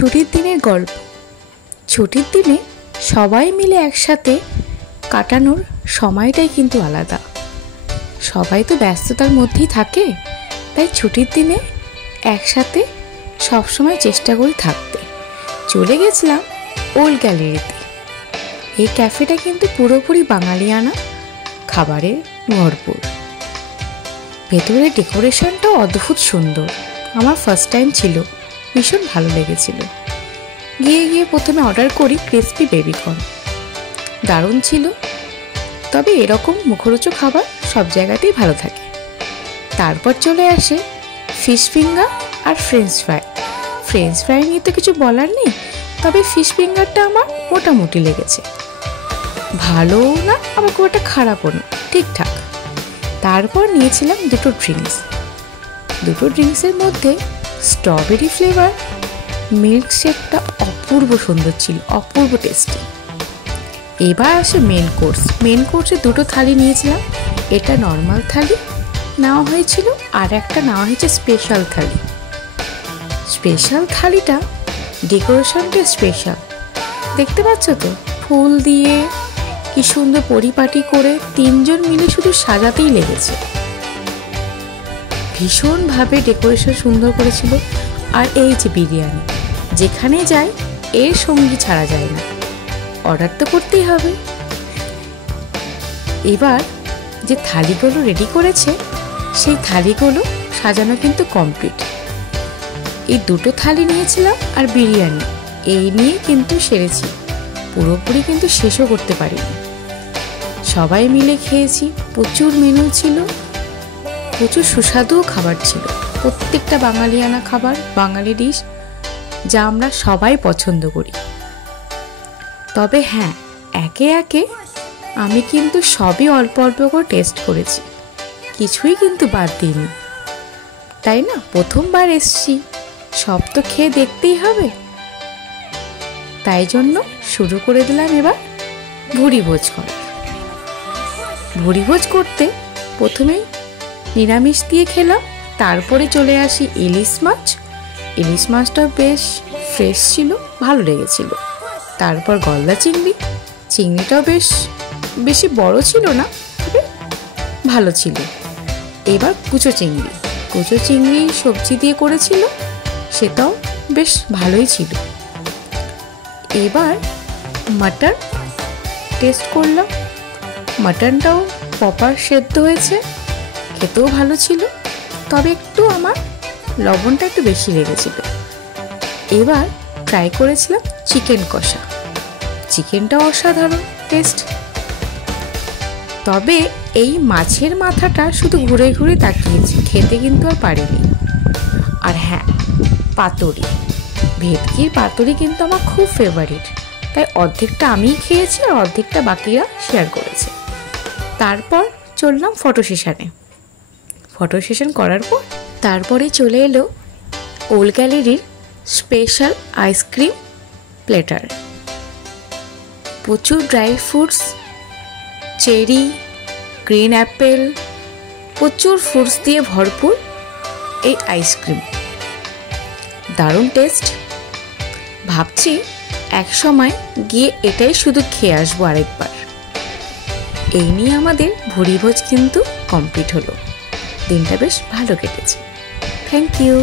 ছুটির দিনের গল্প। ছুটির দিনে সবাই মিলে একসাথে কাটানোর সময়টাই কিন্তু আলাদা। সবাই তো ব্যস্ততার মধ্যেই থাকে, তাই ছুটির দিনে একসাথে সবসময় চেষ্টা করি থাকতে। চলে গেছিলাম ওল্ড গ্যালারিতে। এই ক্যাফেটা কিন্তু পুরোপুরি বাঙালিয়ানা খাবারের ভরপুর। ভেতরের ডেকোরেশনটাও অদ্ভুত সুন্দর। আমার ফার্স্ট টাইম ছিল, ভীষণ ভালো লেগেছিল। গিয়ে প্রথমে অর্ডার করি ক্রিসপি বেবিকর্ন। দারুণ ছিল। তবে এরকম মুখরোচক খাবার সব জায়গাতেই ভালো থাকে। তারপর চলে আসে ফিশ ফিঙ্গার আর ফ্রেঞ্চ ফ্রাই। ফ্রেঞ্চ ফ্রাই নিয়ে তো কিছু বলার নেই, তবে ফিশ ফিঙ্গারটা আমার মোটামুটি লেগেছে। ভালোও না, আবার খুব একটা খারাপও না, ঠিকঠাক। তারপর নিয়েছিলাম দুটো ড্রিঙ্কসের মধ্যে স্ট্রবেরি ফ্লেভার মিল্কশেকটা অপূর্ব সুন্দর ছিল, অপূর্ব টেস্টি। এবার আসে মেন কোর্সে দুটো থালি নিয়েছিলাম। এটা নর্মাল থালি নেওয়া হয়েছিল, আর একটা নেওয়া হয়েছে স্পেশাল থালি। স্পেশাল থালিটা ডেকোরেশনটা স্পেশাল, দেখতে পাচ্ছ তো, ফুল দিয়ে কি সুন্দর পরিপাটি করে তিনজন মিলে শুধু সাজাতেই লেগেছে। ভীষণভাবে ডেকোরেশন সুন্দর করেছিল। আর এই যে বিরিয়ানি, যেখানে যাই এর সঙ্গী ছাড়া যায় না, অর্ডার তো করতেই হবে। এবার যে থালিগুলো রেডি করেছে, সেই থালিগুলো সাজানো কিন্তু কমপ্লিট। এই দুটো থালি নিয়েছিলাম আর বিরিয়ানি, এই নিয়ে কিন্তু সেরেছি, পুরোপুরি কিন্তু শেষও করতে পারিনি। সবাই মিলে খেয়েছি, প্রচুর মেনু ছিল, প্রচুর সুস্বাদুও খাবার ছিল। প্রত্যেকটা বাঙালিয়ানা খাবার, বাঙালি ডিশ, যা আমরা সবাই পছন্দ করি। তবে হ্যাঁ, একে একে আমি কিন্তু সবই অল্প অল্প করে টেস্ট করেছি, কিছুই কিন্তু বাদ দিইনি। তাই না, প্রথমবার এসছি, সব তো খেয়ে দেখতেই হবে। তাই জন্য শুরু করে দিলাম এবার ভুরিভোজ করা। ভুরিভোজ করতে প্রথমে নিরামিষ দিয়ে খেলাম, তারপরে চলে আসি ইলিশ মাছ। ইলিশ মাছটা বেশ ফ্রেশ ছিল, ভালো লেগেছিল। তারপর গলদা চিংড়িটাও বেশি বড় ছিল না, তবে ভালো ছিল। এবার কুচো চিংড়ি সবজি দিয়ে করেছিল, সেটাও বেশ ভালোই ছিল। এবার মাটন টেস্ট করলাম, মাটনটাও প্রপার সেদ্ধ হয়েছে, খেতেও ভালো ছিল। তবে একটু আমার লবণটা একটু বেশি লেগেছিল। এবার ট্রাই করেছিলাম চিকেন কষা, চিকেনটাও অসাধারণ টেস্ট। তবে এই মাছের মাথাটা শুধু ঘুরে ঘুরে তাকিয়েছি, খেতে কিন্তু আর পারিনি। আর হ্যাঁ, পাতুরি, ভেটকির পাতুরি কিন্তু আমার খুব ফেভারিট, তাই অর্ধেকটা আমিই খেয়েছি আর অর্ধেকটা বাকিরা শেয়ার করেছে। তারপর চললাম ফটো সেশন করার পর তারপরে চলে এলো ওল্ড গ্যালারির স্পেশাল আইসক্রিম প্লেটার। প্রচুর dry fruits, cherry, green Apple, প্রচুর ফ্রুটস দিয়ে ভরপুর এই আইসক্রিম, দারুণ টেস্ট। ভাবছি এক সময় গিয়ে এটাই শুধু খেয়ে আসবো আরেকবার। এই নিয়ে আমাদের ভুরিভোজ কিন্তু কমপ্লিট হলো। দিনটা বেশ ভালো কেটেছে। Thank you.